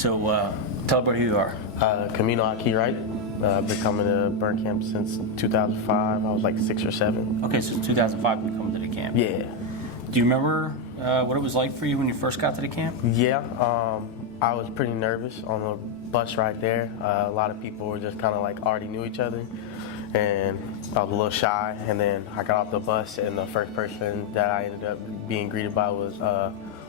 So tell everybody who you are. Camino aquí, right? I've been coming to burn camp since 2005. I was like 6 or 7. Okay, so 2005 you come to the camp. Yeah. Do you remember what it was like for you when you first got to the camp? Yeah, I was pretty nervous on the bus ride there. A lot of people were just kind of like already knew each other, and I was a little shy. And then I got off the bus, and the first person that I ended up being greeted by was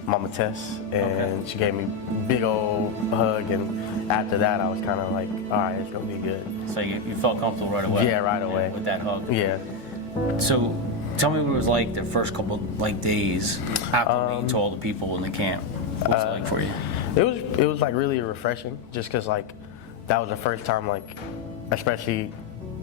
Mama Tess, and she gave me a big old hug. And after that, I was kind of like, all right, it's gonna be good. So you felt comfortable right away? Yeah, right away. With that hug? Yeah. So tell me what it was like the first couple days after meeting to all the people in the camp. What was it like for you? It was like really refreshing, just because like that was the first time, like, especially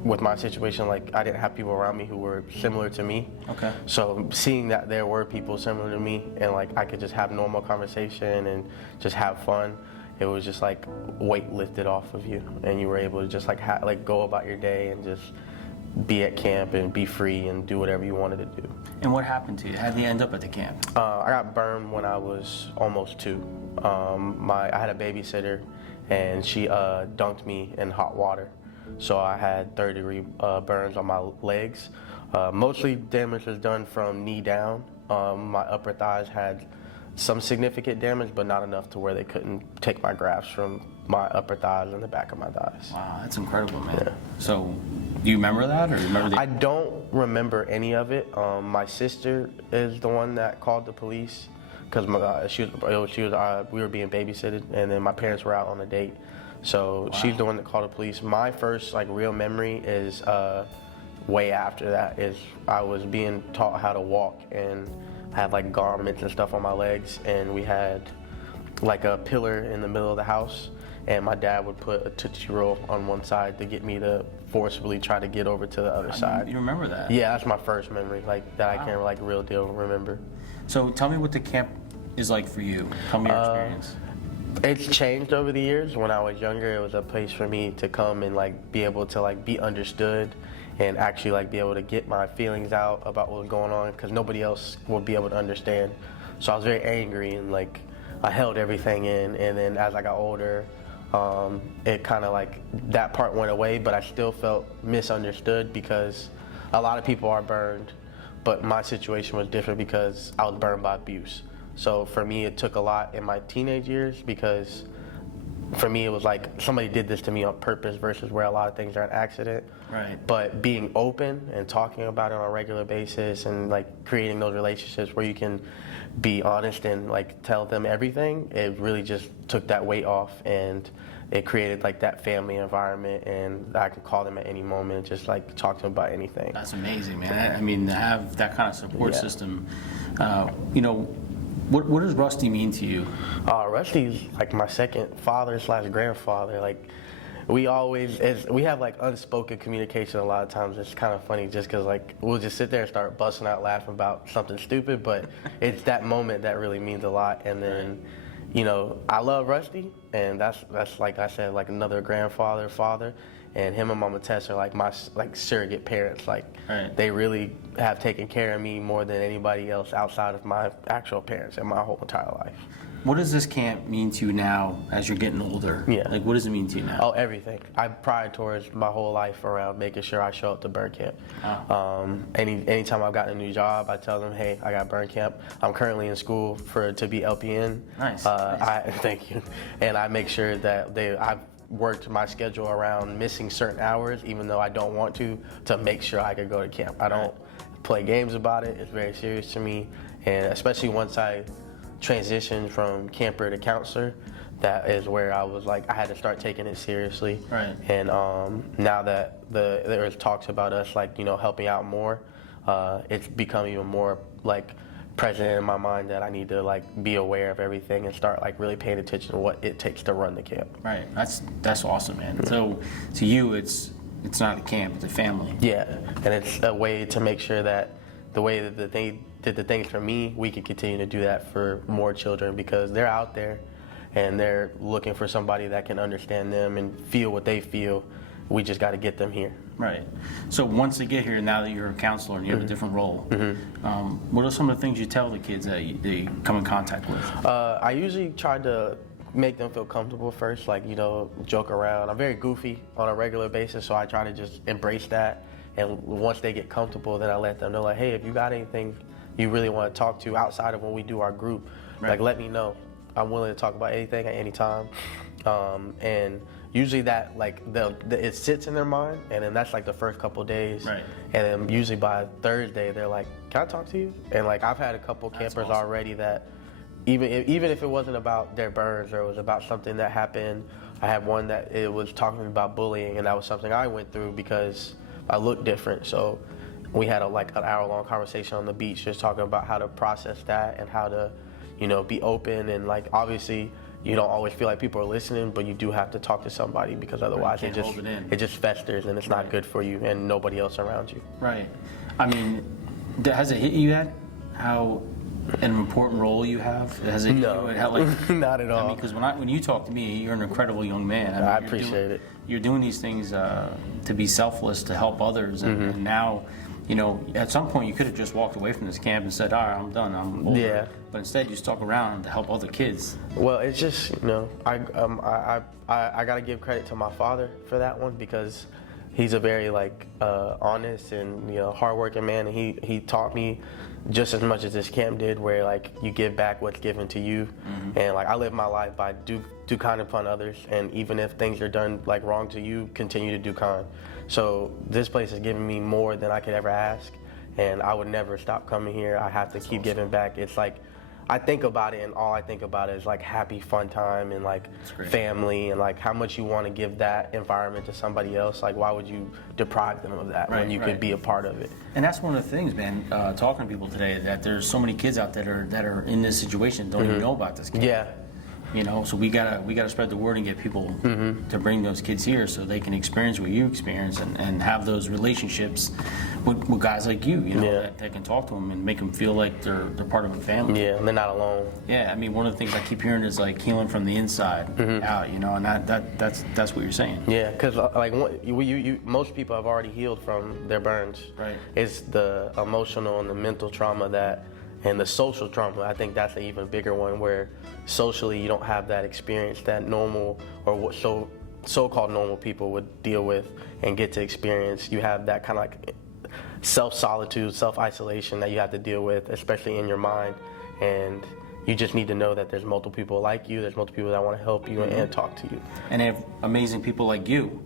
with my situation, like I didn't have people around me who were similar to me. Okay. So seeing that there were people similar to me, and like I could just have normal conversation and just have fun, it was just like weight lifted off of you, and you were able to just like go about your day and just be at camp and be free and do whatever you wanted to do. And what happened to you? How did you end up at the camp? I got burned when I was almost 2. I had a babysitter, and she dunked me in hot water. So I had third-degree burns on my legs. Mostly damage was done from knee down. My upper thighs had some significant damage, but not enough to where they couldn't take my grafts from my upper thighs and the back of my thighs. Wow, that's incredible, man. Yeah. So, do you remember that, or do you remember I don't remember any of it. My sister is the one that called the police, because we were being babysitted, and then my parents were out on a date. So she's the one that called the police. My first like real memory is way after that. Is I was being taught how to walk, and I had like garments and stuff on my legs, and we had like a pillar in the middle of the house, and my dad would put a Tootsie Roll on one side to get me to forcibly try to get over to the other side. You remember that? Yeah, that's my first memory, like that. I can like real deal remember. So tell me what the camp is like for you. Tell me your experience. It's changed over the years. When I was younger, it was a place for me to come and like be able to like be understood, and actually like be able to get my feelings out about what was going on, because nobody else would be able to understand. So I was very angry, and like I held everything in. And then as I got older, it kind of like that part went away, but I still felt misunderstood, because a lot of people are burned, but my situation was different because I was burned by abuse. So for me, it took a lot in my teenage years, because for me, it was like somebody did this to me on purpose, versus where a lot of things are an accident. Right. But being open and talking about it on a regular basis, and like creating those relationships where you can be honest and like tell them everything, it really just took that weight off, and it created like that family environment, and I can call them at any moment and just like talk to them about anything. That's amazing, man. I mean, to have that kind of support system, What does Rusty mean to you? Rusty's like my second father / grandfather. Like we have like unspoken communication a lot of times. It's kind of funny, just because like we'll just sit there and start busting out laughing about something stupid, but it's that moment that really means a lot. And then, I love Rusty, and that's like I said, like another grandfather, father. And him and Mama Tess are like my surrogate parents. Like they really have taken care of me more than anybody else outside of my actual parents in my whole entire life. What does this camp mean to you now as you're getting older? Yeah. Like, what does it mean to you now? Oh, everything. I pride towards my whole life around making sure I show up to burn camp. Anytime I've gotten a new job, I tell them, hey, I got burn camp. I'm currently in school to be LPN. Nice. Thank you. And I make sure that I've worked my schedule around missing certain hours, even though I don't want to make sure I could go to camp. I don't play games about it. It's very serious to me. And especially once I transitioned from camper to counselor, that is where I was like, I had to start taking it seriously. Right. And now that there's talks about us like, helping out more, it's become even more like present in my mind that I need to like be aware of everything and start like really paying attention to what it takes to run the camp. Right. That's awesome, man. So to you, it's not a camp, it's a family. Yeah, and it's a way to make sure that the way that they did the things for me, we can continue to do that for more children, because they're out there and they're looking for somebody that can understand them and feel what they feel. We just got to get them here. Right. So once they get here, now that you're a counselor and you have a different role, what are some of the things you tell the kids that they come in contact with? I usually try to make them feel comfortable first, like, you know, joke around. I'm very goofy on a regular basis, so I try to just embrace that. And once they get comfortable, then I let them know, like, hey, if you got anything you really want to talk to outside of when we do our group, like, let me know. I'm willing to talk about anything at any time. And usually that, like, it sits in their mind, and then that's like the first couple of days. Right. And then usually by Thursday, they're like, can I talk to you? And like, I've had a couple campers already that, even if it wasn't about their burns or it was about something that happened, I had one that it was talking about bullying, and that was something I went through because I looked different. So we had an hour-long conversation on the beach, just talking about how to process that and how to, you know, be open. And like, obviously, you don't always feel like people are listening, but you do have to talk to somebody, because otherwise it just festers, and it's not good for you and nobody else around you. Right. I mean, has it hit you yet how an important role you have? Has it? No, not at all. I mean, because when you talk to me, you're an incredible young man. I mean, I appreciate it. You're doing these things to be selfless, to help others, and now, you know, at some point you could have just walked away from this camp and said, all right, I'm done, I'm over. Yeah. But instead you stuck around to help other kids. Well, it's just, you know, I got to give credit to my father for that one, because he's a very honest and, you know, hardworking man, and he taught me just as much as this camp did, where like you give back what's given to you. And like, I live my life by do kind upon others, and even if things are done like wrong to you, continue to do kind. So this place has given me more than I could ever ask, and I would never stop coming here. I have to keep giving back. It's like, I think about it, and all I think about is like happy, fun time, and like family, and like how much you want to give that environment to somebody else. Like, why would you deprive them of that when you could be a part of it? And that's one of the things, man, talking to people today, that there's so many kids out there that are in this situation, don't even know about this camp. Yeah. You know, so we gotta spread the word and get people to bring those kids here so they can experience what you experience, and have those relationships with guys like you know, that can talk to them and make them feel like they're part of a family. Yeah, and they're not alone. Yeah, I mean, one of the things I keep hearing is like healing from the inside out, you know, and that's what you're saying. Yeah, because like most people have already healed from their burns. Right. It's the emotional and the mental trauma and the social trauma. I think that's an even bigger one, where socially you don't have that experience that normal, or what so-called normal people would deal with and get to experience. You have that kind of like self-solitude, self-isolation that you have to deal with, especially in your mind. And you just need to know that there's multiple people like you, there's multiple people that want to help you and talk to you. And they have amazing people like you,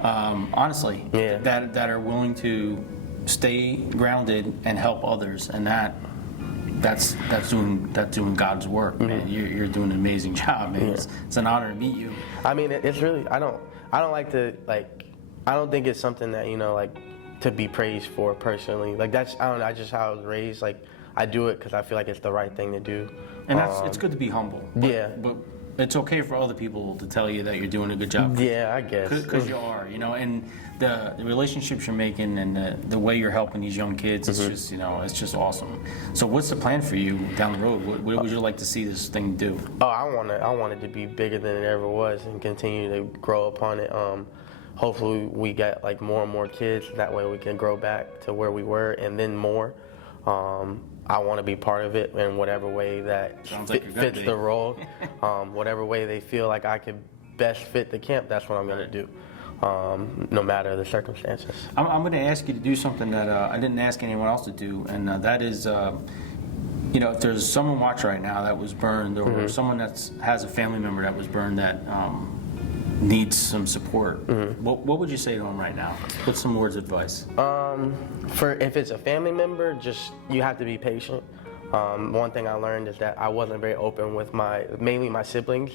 honestly, that are willing to stay grounded and help others, and that's doing God's work, man. You're doing an amazing job, man. It's an honor to meet you. I mean, it's really, I don't like to, like, I don't think it's something that, you know, like, to be praised for personally. Like, that's, I don't know, that's just how I was raised. Like, I do it because I feel like it's the right thing to do. And it's good to be humble. But it's okay for other people to tell you that you're doing a good job. Yeah, I guess. Because you are, you know, and the relationships you're making and the way you're helping these young kids, it's just, you know, it's just awesome. So what's the plan for you down the road? What would you like to see this thing do? Oh, I want it to be bigger than it ever was and continue to grow upon it. Hopefully we get like more and more kids. That way we can grow back to where we were and then more. I want to be part of it in whatever way that fits the role. Whatever way they feel like I could best fit the camp, that's what I'm going to do, no matter the circumstances. I'm going to ask you to do something that I didn't ask anyone else to do, and that is, you know, if there's someone watching right now that was burned, or someone that has a family member that was burned that needs some support, what would you say to them right now? What's some words of advice? For if it's a family member, just you have to be patient. One thing I learned is that I wasn't very open with mainly my siblings,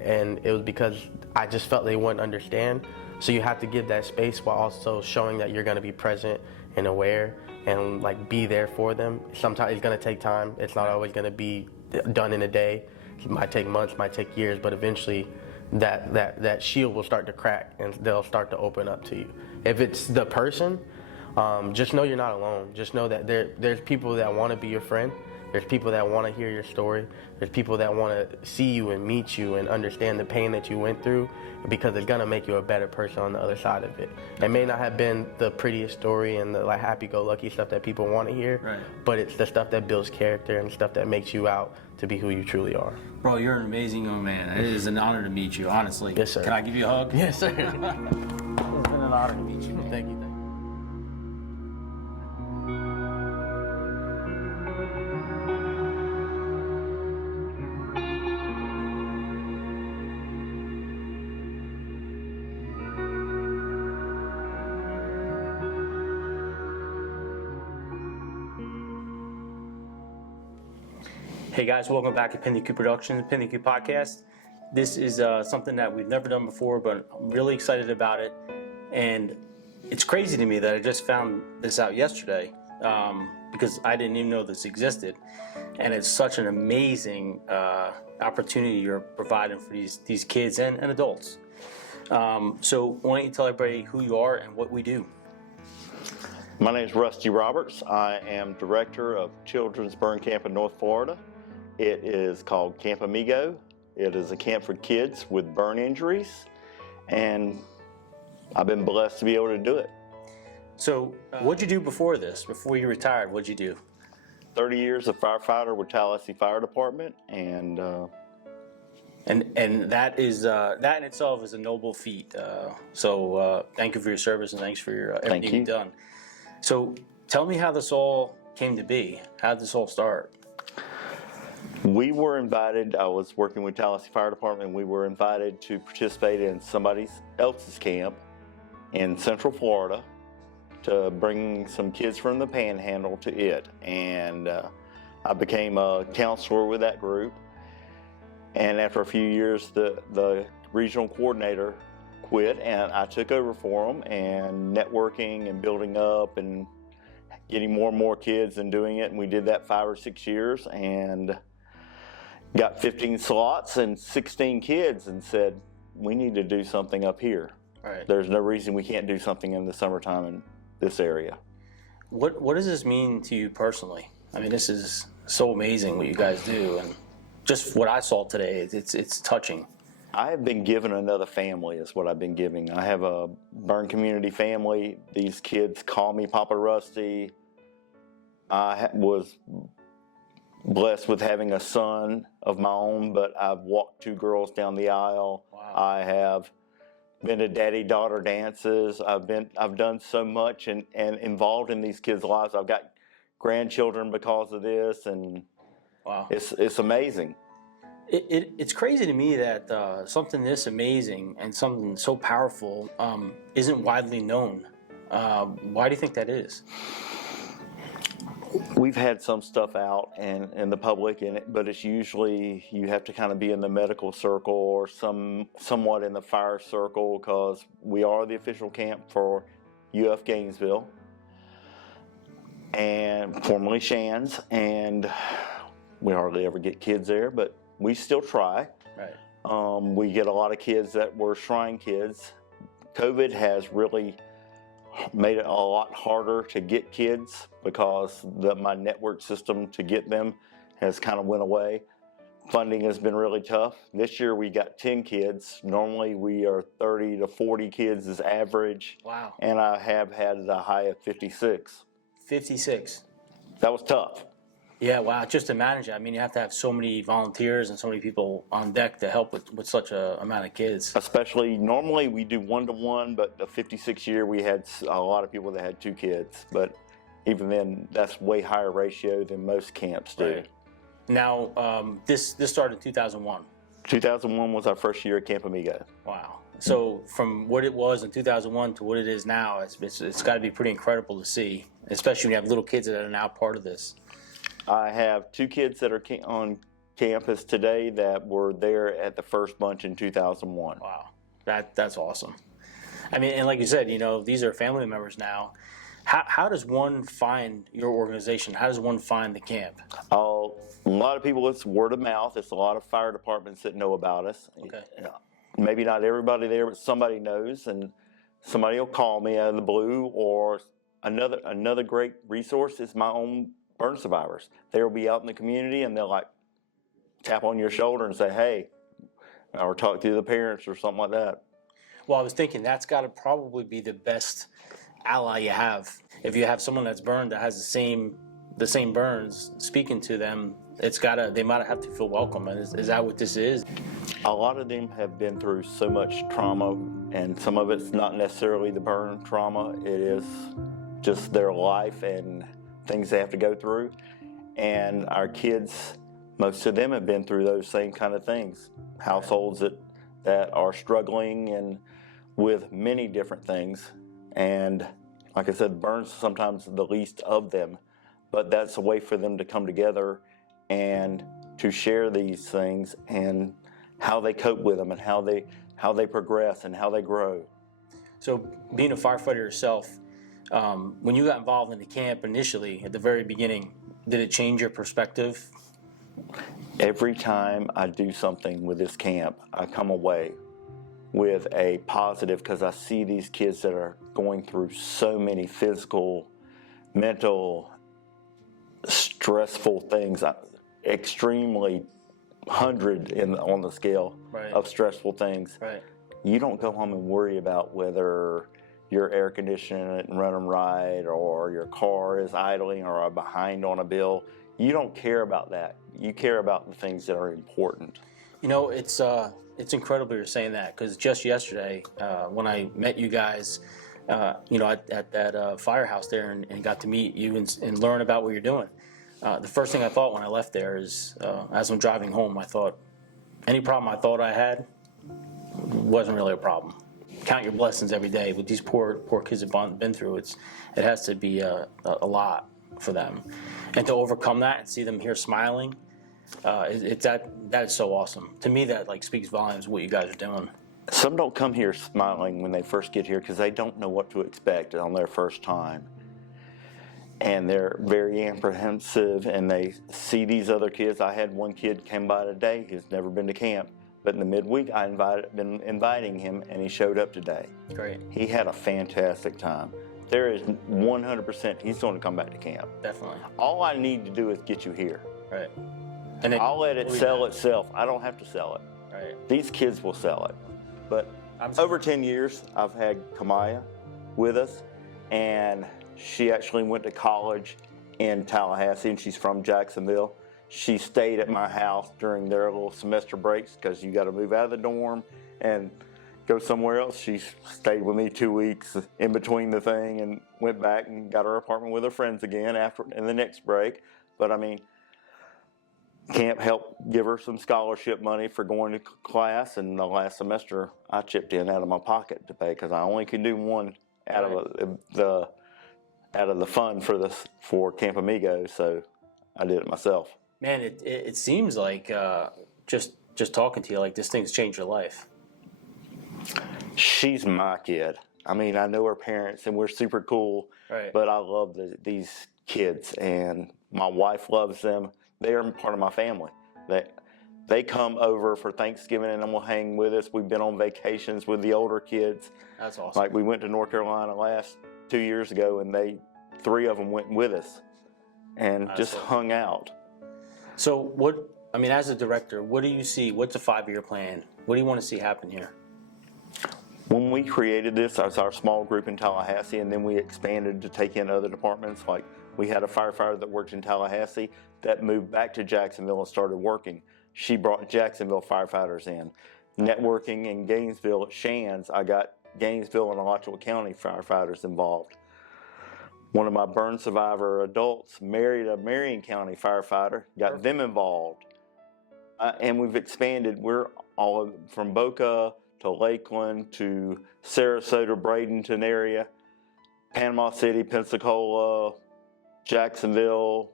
and it was because I just felt they wouldn't understand. So you have to give that space while also showing that you're going to be present and aware and like be there for them. Sometimes it's going to take time. It's not always going to be done in a day. It might take months, might take years, but eventually that shield will start to crack and they'll start to open up to you. If it's the person, just know you're not alone. Just know that there's people that want to be your friend There's people that want to hear your story. There's people that want to see you and meet you and understand the pain that you went through, because it's going to make you a better person on the other side of it. It may not have been the prettiest story and the happy-go-lucky stuff that people want to hear, right, but it's the stuff that builds character and stuff that makes you out to be who you truly are. Bro, you're an amazing young man. It is an honor to meet you, honestly. Yes, sir. Can I give you a hug? Yes, sir. It's been an honor to meet you, man. Thank you. Hey guys, welcome back to PintheQ Productions, PintheQ Podcast. This is something that we've never done before, but I'm really excited about it. And it's crazy to me that I just found this out yesterday because I didn't even know this existed. And it's such an amazing opportunity you're providing for these kids and adults. So why don't you tell everybody who you are and what we do? My name is Rusty Roberts. I am director of Children's Burn Camp in North Florida. It is called Camp Amigo. It is a camp for kids with burn injuries, and I've been blessed to be able to do it. So what'd you do before this? Before you retired, what'd you do? 30 years of firefighter with Tallahassee Fire Department, and that is that in itself is a noble feat. So thank you for your service and thanks for your everything you've done. So tell me how this all came to be. How did this all start? we were invited. I was working with Tallahassee Fire Department. We were invited to participate in somebody else's camp in Central Florida to bring some kids from the Panhandle to it. And I became a counselor with that group. And after a few years, the regional coordinator quit, and I took over for them, and networking and building up and getting more and more kids and doing it. And we did that 5 or 6 years and got 15 slots and 16 kids and said, we need to do something up here. Right. There's no reason we can't do something in the summertime in this area. What does this mean to you personally? I mean, this is so amazing what you guys do, and just what I saw today, it's touching. I have been given another family is what I've been giving. I have a burn community family. These kids call me Papa Rusty. I was blessed with having a son of my own, but I've walked 2 girls down the aisle. Wow. I have been to daddy-daughter dances. I've done so much and involved in these kids' lives. I've got grandchildren because of this, and Wow. it's amazing. It's crazy to me that something this amazing and something so powerful isn't widely known. Why do you think that is? We've had some stuff out in the public, but it's usually you have to kind of be in the medical circle or somewhat in the fire circle, because we are the official camp for UF Gainesville and formerly Shands, and we hardly ever get kids there, but we still try. Right. We get a lot of kids that were shrine kids. COVID has really made it a lot harder to get kids because my network system to get them has kind of went away. Funding has been really tough. This year we got 10 kids. Normally we are 30 to 40 kids is average. Wow. And I have had the high of 56. 56. That was tough. Yeah, wow. Just to manage it, I mean, you have to have so many volunteers and so many people on deck to help with such a amount of kids. Especially, normally we do 1-to-1, but the 56 year we had a lot of people that had 2 kids. But even then, that's way higher ratio than most camps do. Right. Now, this started in 2001. 2001 was our first year at Camp Amigo. Wow. So from what it was in 2001 to what it is now, it's got to be pretty incredible to see, especially when you have little kids that are now part of this. I have 2 kids that are on campus today that were there at the first bunch in 2001. Wow, that's awesome. I mean, and like you said, you know, these are family members now. How does one find your organization? How does one find the camp? A lot of people, it's word of mouth. It's a lot of fire departments that know about us. Okay. Maybe not everybody there, but somebody knows, and somebody will call me out of the blue. Or another great resource is my own burn survivors. They'll be out in the community and they'll like tap on your shoulder and say, hey, or talk to the parents or something like that. Well, I was thinking that's got to probably be the best ally you have. If you have someone that's burned that has the same burns, speaking to them, they might have to feel welcome. And is that what this is? A lot of them have been through so much trauma, and some of it's not necessarily the burn trauma. It is just their life and things they have to go through. And our kids, most of them have been through those same kind of things. Households that are struggling and with many different things. And like I said, burns sometimes the least of them, but that's a way for them to come together and to share these things and how they cope with them and how they progress and how they grow. So being a firefighter yourself, when you got involved in the camp initially at the very beginning, did it change your perspective? Every time I do something with this camp, I come away with a positive because I see these kids that are going through so many physical, mental, stressful things, extremely 100 on the scale of stressful things. Right. You don't go home and worry about whether your air conditioning isn't running right or your car is idling or are behind on a bill. You don't care about that. You care about the things that are important. You know, it's incredible you're saying that, because just yesterday when I met you guys, at that firehouse there and got to meet you and learn about what you're doing, the first thing I thought when I left there is, as I'm driving home, I thought, any problem I thought I had wasn't really a problem. Count your blessings every day. With these poor kids that have been through, it has to be a lot for them, and to overcome that and see them here smiling, that is so awesome. To me, that speaks volumes of what you guys are doing. Some don't come here smiling when they first get here because they don't know what to expect on their first time. And they're very apprehensive and they see these other kids. I had one kid came by today who's never been to camp, but in the midweek I been inviting him and he showed up today. Great. He had a fantastic time. There is 100% he's going to come back to camp. Definitely. All I need to do is get you here. Right. And then I'll let it sell itself. I don't have to sell it. Right. These kids will sell it. But over 10 years, I've had Kamaya with us, and she actually went to college in Tallahassee, and she's from Jacksonville. She stayed at my house during their little semester breaks because you got to move out of the dorm and go somewhere else. She stayed with me 2 weeks in between the thing and went back and got her apartment with her friends again in the next break. But I mean, camp helped give her some scholarship money for going to class, and the last semester I chipped in out of my pocket to pay because I only could do one out of the fund for Camp Amigo, so I did it myself. Man, it seems like just talking to you, like this thing's changed your life. She's my kid. I mean, I know her parents, and we're super cool. Right. But I love these kids, and my wife loves them. They are part of my family. They come over for Thanksgiving and will hang with us. We've been on vacations with the older kids. That's awesome. Like we went to North Carolina 2 years ago, and 3 of them went with us and just hung out. So as a director, what do you see? What's a 5-year plan? What do you want to see happen here? When we created this, as our small group in Tallahassee, and then we expanded to take in other departments, like we had a firefighter that worked in Tallahassee that moved back to Jacksonville and started working. She brought Jacksonville firefighters in. Networking in Gainesville at Shands, I got Gainesville and Alachua County firefighters involved. One of my burn survivor adults married a Marion County firefighter, got them involved. And we've expanded. We're all from Boca to Lakeland to Sarasota, Bradenton area, Panama City, Pensacola, Jacksonville.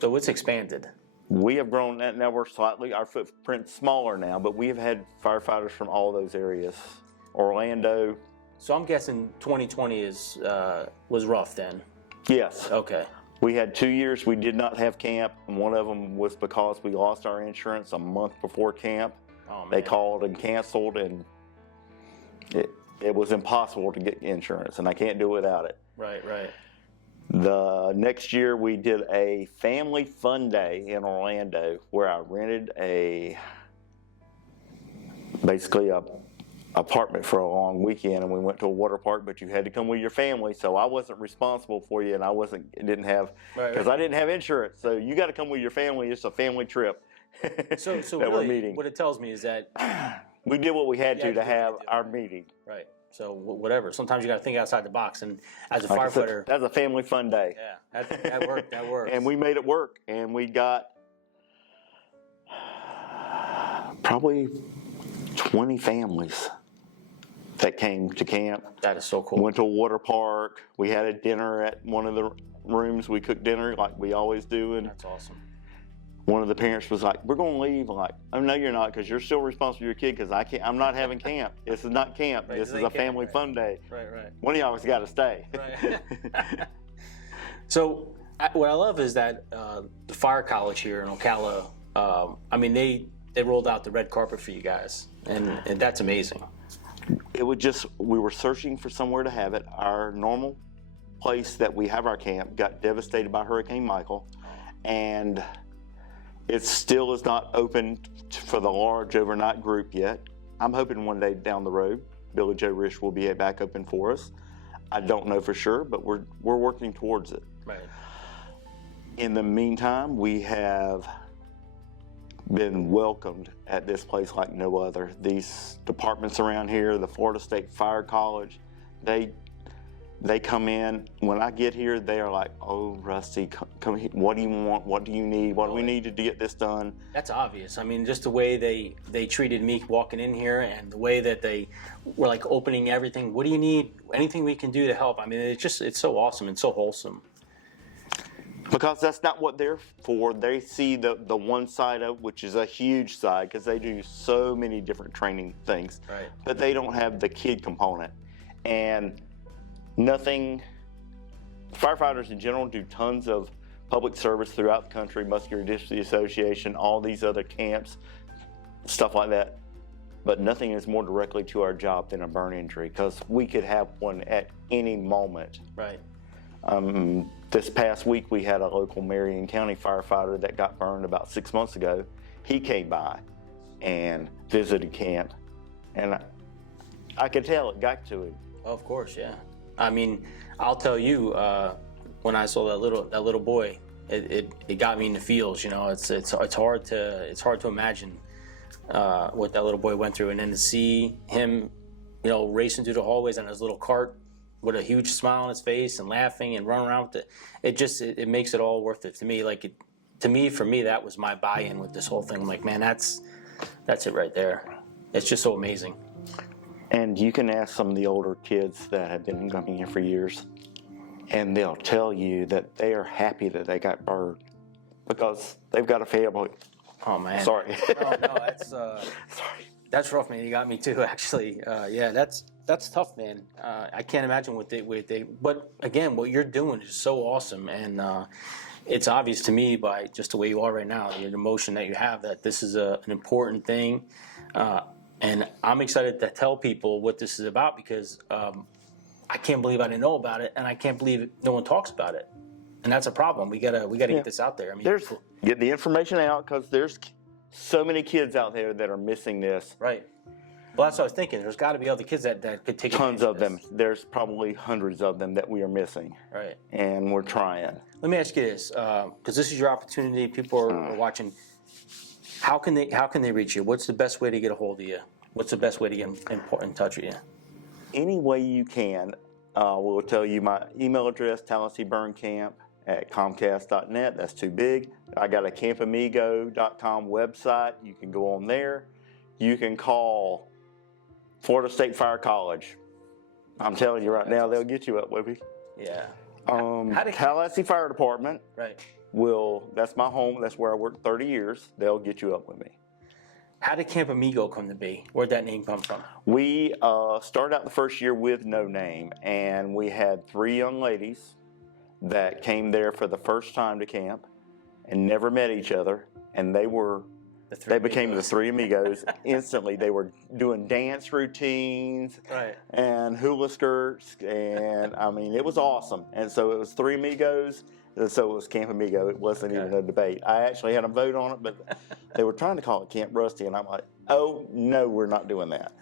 So it's expanded. We have grown that. Now our footprint's smaller now, but we have had firefighters from all those areas. Orlando. So I'm guessing 2020 was rough then. Yes. Okay. We had 2 years we did not have camp, and one of them was because we lost our insurance a month before camp. Oh, man. They called and canceled, and it was impossible to get insurance, and I can't do without it. Right. The next year we did a family fun day in Orlando where I rented basically a apartment for a long weekend, and we went to a water park, but you had to come with your family, so I wasn't responsible for you, and I didn't have insurance, so you got to come with your family. It's a family trip. So that really, we're meeting. what it tells me is that we did what we had to have our meeting. Right. So whatever. Sometimes you got to think outside the box, and as a Like I said, firefighter, that's a family fun day. yeah, that worked. That works. And we made it work, and we got probably 20 families that came to camp. That is so cool. Went to a water park. We had a dinner at one of the rooms. We cooked dinner like we always do. And that's awesome. one of the parents was like, "We're going to leave." I'm like, "Oh no, you're not, because you're still responsible for your kid. Because I'm not having camp. This is not camp. Right, this is a family fun day. Right. One of y'all has got to stay." Right. So what I love is that the fire college here in Ocala. I mean, they rolled out the red carpet for you guys, and that's amazing. It was just, we were searching for somewhere to have it. Our normal place that we have our camp got devastated by Hurricane Michael, and it still is not open for the large overnight group yet. I'm hoping one day down the road, Billy Joe Risch will be back open for us. I don't know for sure, but we're working towards it. Right. In the meantime, we have been welcomed at this place like no other. These departments around here, the Florida State Fire College, they come in. When I get here, they are like, "Oh, Rusty, come here. What do you want? What do you need? What do we need to get this done?" That's obvious. I mean, just the way they treated me walking in here, and the way that they were like opening everything. What do you need? Anything we can do to help? I mean, it's so awesome and so wholesome. Because that's not what they're for. They see the one side of, which is a huge side, because they do so many different training things. Right. But they don't have the kid component. And firefighters in general do tons of public service throughout the country, Muscular Dystrophy Association, all these other camps, stuff like that. But nothing is more directly to our job than a burn injury, because we could have one at any moment. Right. This past week, we had a local Marion County firefighter that got burned about 6 months ago. He came by and visited camp, and I could tell it got to him. Of course, yeah. I mean, I'll tell you, when I saw that little boy, it got me in the feels. You know, it's hard to imagine what that little boy went through, and then to see him, you know, racing through the hallways on his little cart with a huge smile on his face and laughing and running around with it. It makes it all worth it to me. For me, that was my buy-in with this whole thing. I'm like, man, that's it right there. It's just so amazing. And you can ask some of the older kids that have been coming here for years, and they'll tell you that they are happy that they got burned because they've got a family. Oh man. Sorry. No, that's sorry. That's rough, man. You got me too, actually. Yeah, that's tough, man. I can't imagine what they. But again, what you're doing is so awesome, and it's obvious to me by just the way you are right now, the emotion that you have, that this is an important thing, and I'm excited to tell people what this is about, because I can't believe I didn't know about it, and I can't believe no one talks about it, and that's a problem. We gotta get this out there. I mean, get the information out, because there's so many kids out there that are missing this. Right. Well, that's what I was thinking. There's got to be other kids that could take tons of them. this. There's probably hundreds of them that we are missing. Right. And we're trying. Let me ask you this, because this is your opportunity. People are watching. How can they reach you? What's the best way to get a hold of you? What's the best way to get in touch with you? Any way you can. We'll tell you my email address, TallencyBurnCamp@comcast.net. That's too big. I got a campamigo.com website. You can go on there. You can call Florida State Fire College. I'm telling you right now, they'll get you up with me. Yeah. Tallahassee Fire Department. Right. That's my home. That's where I worked 30 years. They'll get you up with me. How did Camp Amigo come to be? Where'd that name come from? We started out the first year with no name, and we had 3 young ladies that came there for the first time to camp and never met each other, and they were They became the Three Amigos instantly. They were doing dance routines and hula skirts, and I mean, it was awesome. And so it was Three Amigos, and so it was Camp Amigo. It wasn't even a debate. I actually had a vote on it, but they were trying to call it Camp Rusty, and I'm like, oh, no, we're not doing that.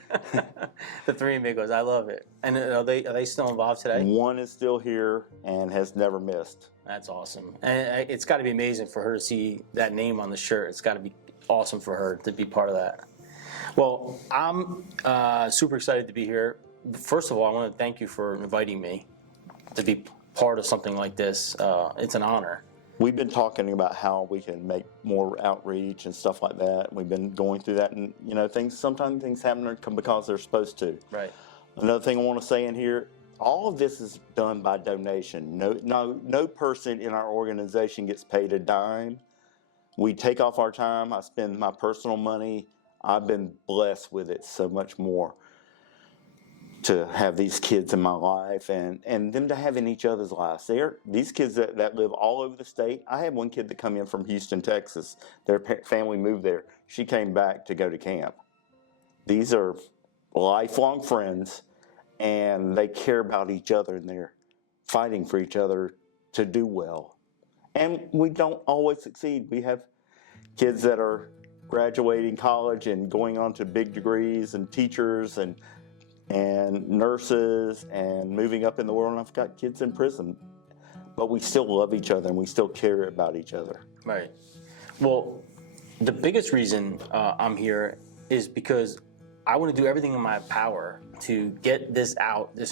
The Three Amigos, I love it. And are they still involved today? One is still here and has never missed. That's awesome. And it's got to be amazing for her to see that name on the shirt. It's got to be awesome for her to be part of that. Well, I'm super excited to be here. First of all, I want to thank you for inviting me to be part of something like this. It's an honor. We've been talking about how we can make more outreach and stuff like that. We've been going through that, and sometimes things happen because they're supposed to. Right. Another thing I want to say in here, all of this is done by donation. No person in our organization gets paid a dime. We take off our time. I spend my personal money. I've been blessed with it so much more to have these kids in my life and them to have in each other's lives. These kids that live all over the state. I had one kid that come in from Houston, Texas. Their family moved there. She came back to go to camp. These are lifelong friends, and they care about each other, and they're fighting for each other to do well. And we don't always succeed. We have kids that are graduating college and going on to big degrees, and teachers and nurses and moving up in the world. And I've got kids in prison, but we still love each other and we still care about each other. Right. Well, the biggest reason I'm here is because I want to do everything in my power to get this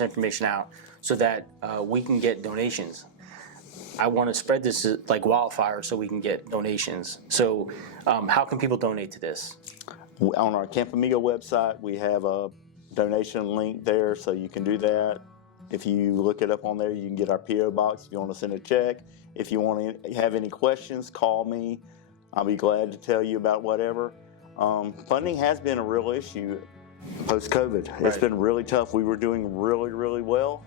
information out, so that we can get donations. I want to spread this like wildfire so we can get donations. So how can people donate to this? On our Camp Amigo website, we have a donation link there, so you can do that. If you look it up on there, you can get our P.O. box if you want to send a check. If you want to have any questions, call me. I'll be glad to tell you about whatever. Funding has been a real issue post-COVID. Right. It's been really tough. We were doing really, really well.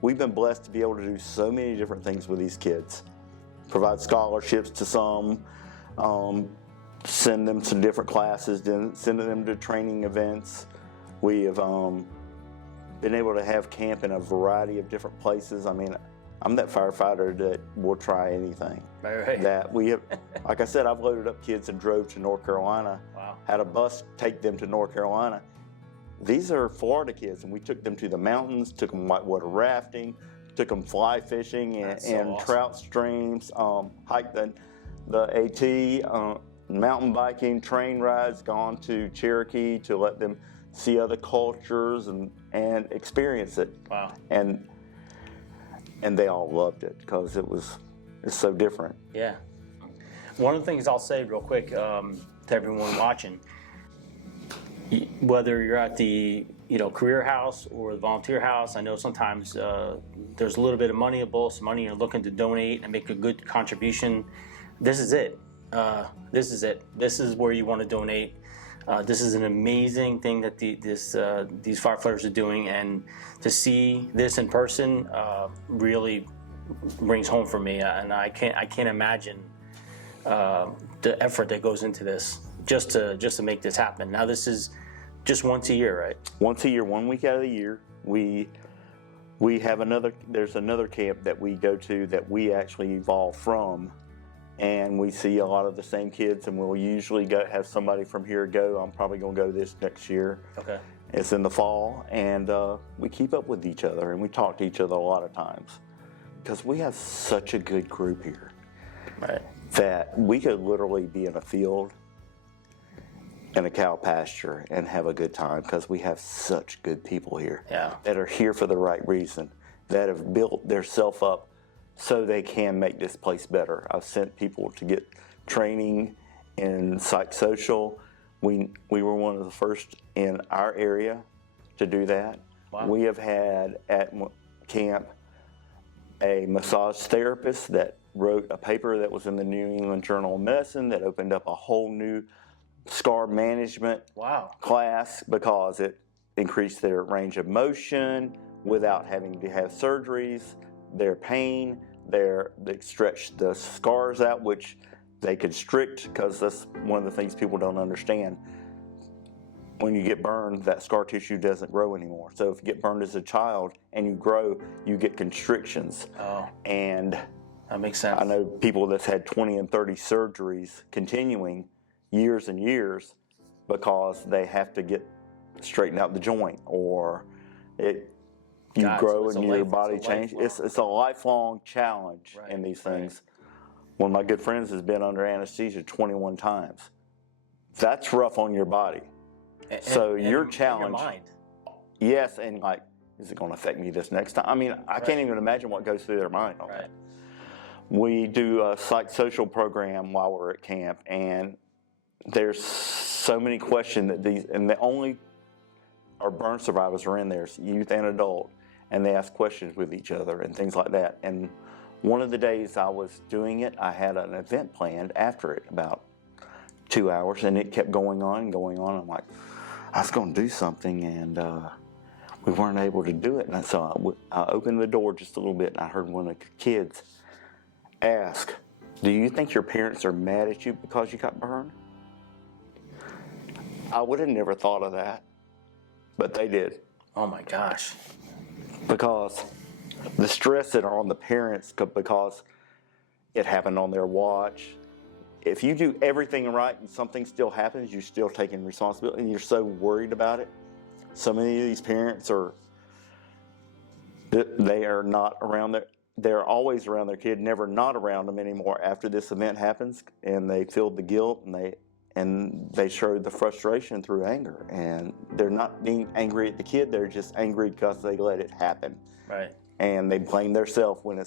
We've been blessed to be able to do so many different things with these kids. Provide scholarships to some, send them to different classes, send them to training events. We have been able to have camp in a variety of different places. I mean, I'm that firefighter that will try anything. Right. That we have, like I said, I've loaded up kids and drove to North Carolina. Wow. Had a bus take them to North Carolina. These are Florida kids, and we took them to the mountains, took them whitewater rafting, took them fly fishing and awesome. Trout streams, hiked the AT, mountain biking, train rides, gone to Cherokee to let them see other cultures and experience it. Wow. And they all loved it because it's so different. Yeah. One of the things I'll say real quick to everyone watching, whether you're at the career house or the volunteer house, I know sometimes there's a little bit of money, a bolus of money, you're looking to donate and make a good contribution. This is it. This is it. This is where you want to donate. This is an amazing thing that these firefighters are doing, and to see this in person really brings home for me. And I can't imagine the effort that goes into this just to make this happen. Now this is just once a year, right? Once a year, 1 week out of the year, we have there's another camp that we go to that we actually evolve from. And we see a lot of the same kids, and we'll usually have somebody from here go. I'm probably going to go this next year. Okay. It's in the fall, and we keep up with each other, and we talk to each other a lot of times because we have such a good group here. Right. That we could literally be in a field in a cow pasture and have a good time because we have such good people here. Yeah. That are here for the right reason, that have built their self up so they can make this place better. I've sent people to get training in psychosocial. We were one of the first in our area to do that. Wow. We have had at camp a massage therapist that wrote a paper that was in the New England Journal of Medicine that opened up a whole new scar management class because it increased their range of motion without having to have surgeries, their pain, they stretched the scars out, which they constrict, because that's one of the things people don't understand. When you get burned, that scar tissue doesn't grow anymore. So if you get burned as a child and you grow, you get constrictions. Oh, And that makes sense. I know people that's had 20 and 30 surgeries continuing years and years because they have to get straighten out the joint, or you grow and your body changes. It's a lifelong challenge in these things. One of my good friends has been under anesthesia 21 times. That's rough on your body. So your challenge, your mind. yes, and like, is it going to affect me this next time? I mean, I can't even imagine what goes through their mind on that. We do a psychosocial program while we're at camp, and there's so many questions that and the only our burn survivors are in there, youth and adult, and they ask questions with each other and things like that. And one of the days I was doing it, I had an event planned after it, about 2 hours, and it kept going on and going on. I'm like, I was going to do something, and we weren't able to do it. And so I opened the door just a little bit, and I heard one of the kids ask, do you think your parents are mad at you because you got burned? I would have never thought of that, but they did. Oh my gosh. Because the stress that are on the parents, because it happened on their watch. If you do everything right and something still happens, you're still taking responsibility, and you're so worried about it. So many of these parents they are not around they're always around their kid, never not around them anymore after this event happens, and they feel the guilt, and they show the frustration through anger, and they're not being angry at the kid, they're just angry because they let it happen. Right. And they blame themselves when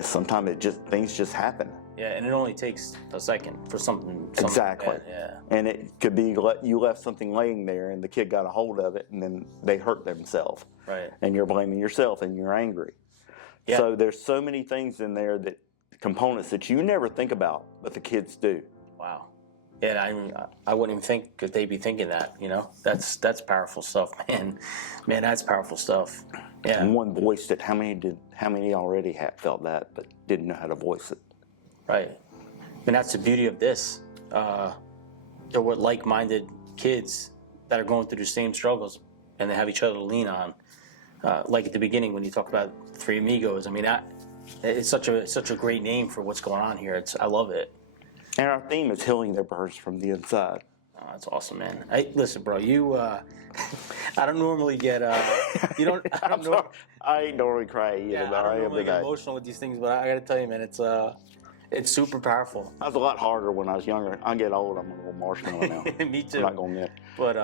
sometimes things just happen. Yeah, and it only takes a second for something Exactly. Yeah. And it could be you left something laying there and the kid got a hold of it and then they hurt themselves. Right. And you're blaming yourself and you're angry. Yeah. So there's so many things in there, components that you never think about, but the kids do. Wow. Yeah, I wouldn't even think that they'd be thinking that, That's powerful stuff, man. Man, that's powerful stuff. Yeah. And one voiced it. How many already felt that but didn't know how to voice it? Right. And that's the beauty of this. They're what like-minded kids that are going through the same struggles, and they have each other to lean on. Like at the beginning when you talk about Three Amigos, I mean, it's such a great name for what's going on here. I love it. And our theme is healing their birds from the inside. Oh, that's awesome, man. Listen, bro, I don't normally get, you don't, I ain't normally cry either, yeah, but I don't normally get emotional with these things, but I gotta tell you, man, it's super powerful. I was a lot harder when I was younger. I get old, I'm a little marshmallow now. Me too. I'm not gonna admit. But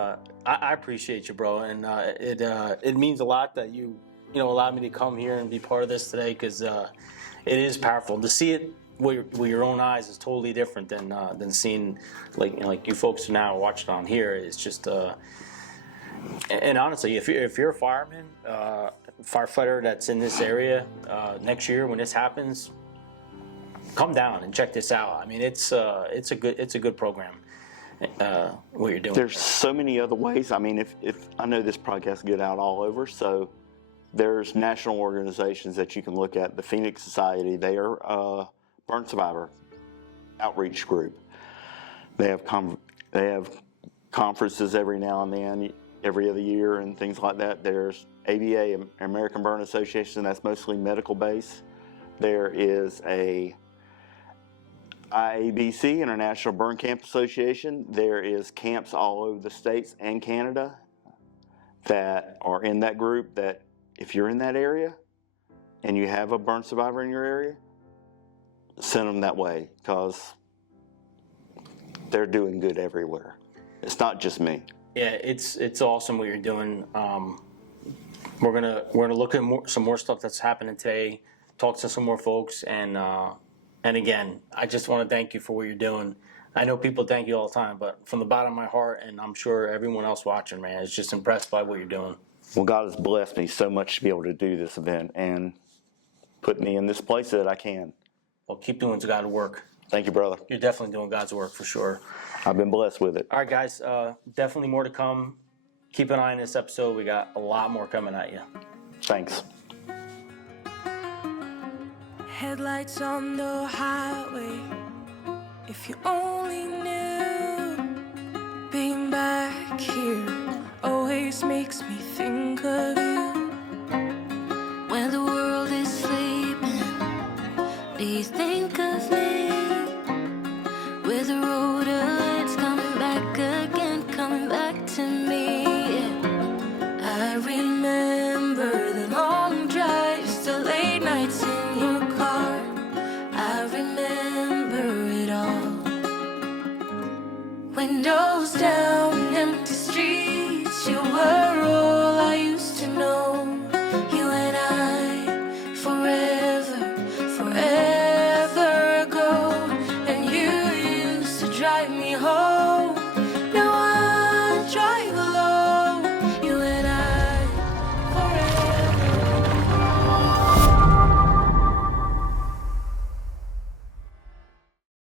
I appreciate you, bro, and it means a lot that you allowed me to come here and be part of this today, because it is powerful. To see it with your own eyes is totally different than seeing like you folks now watching on here. It's just and honestly, if you're a fireman, firefighter that's in this area next year when this happens, come down and check this out. I mean, it's a good program. What you're doing. There's so many other ways. I mean, if I know this podcast get out all over, so there's national organizations that you can look at. The Phoenix Society, they are a burn survivor outreach group. They have conferences every now and then, every other year, and things like that. There's ABA, American Burn Association, that's mostly medical based. There is a IABC, International Burn Camp Association. There is camps all over the States and Canada that are in that group, that if you're in that area and you have a burn survivor in your area, send them that way, because they're doing good everywhere. It's not just me. Yeah, it's awesome what you're doing. We're gonna look at some more stuff that's happening today, talk to some more folks, and again, I just want to thank you for what you're doing. I know people thank you all the time, but from the bottom of my heart, and I'm sure everyone else watching, man, is just impressed by what you're doing. Well, God has blessed me so much to be able to do this event and put me in this place that I can. Well, keep doing God's work. Thank you, brother. You're definitely doing God's work for sure. I've been blessed with it. All right, guys, definitely more to come. Keep an eye on this episode. We got a lot more coming at you. Thanks. Headlights on the highway, If you only knew, being back here always makes me think of you. When the world is sleeping, do you think of me? With the road it's coming back again, coming back to me. I remember the long drives, the late nights in your car. I remember it all. Windows down.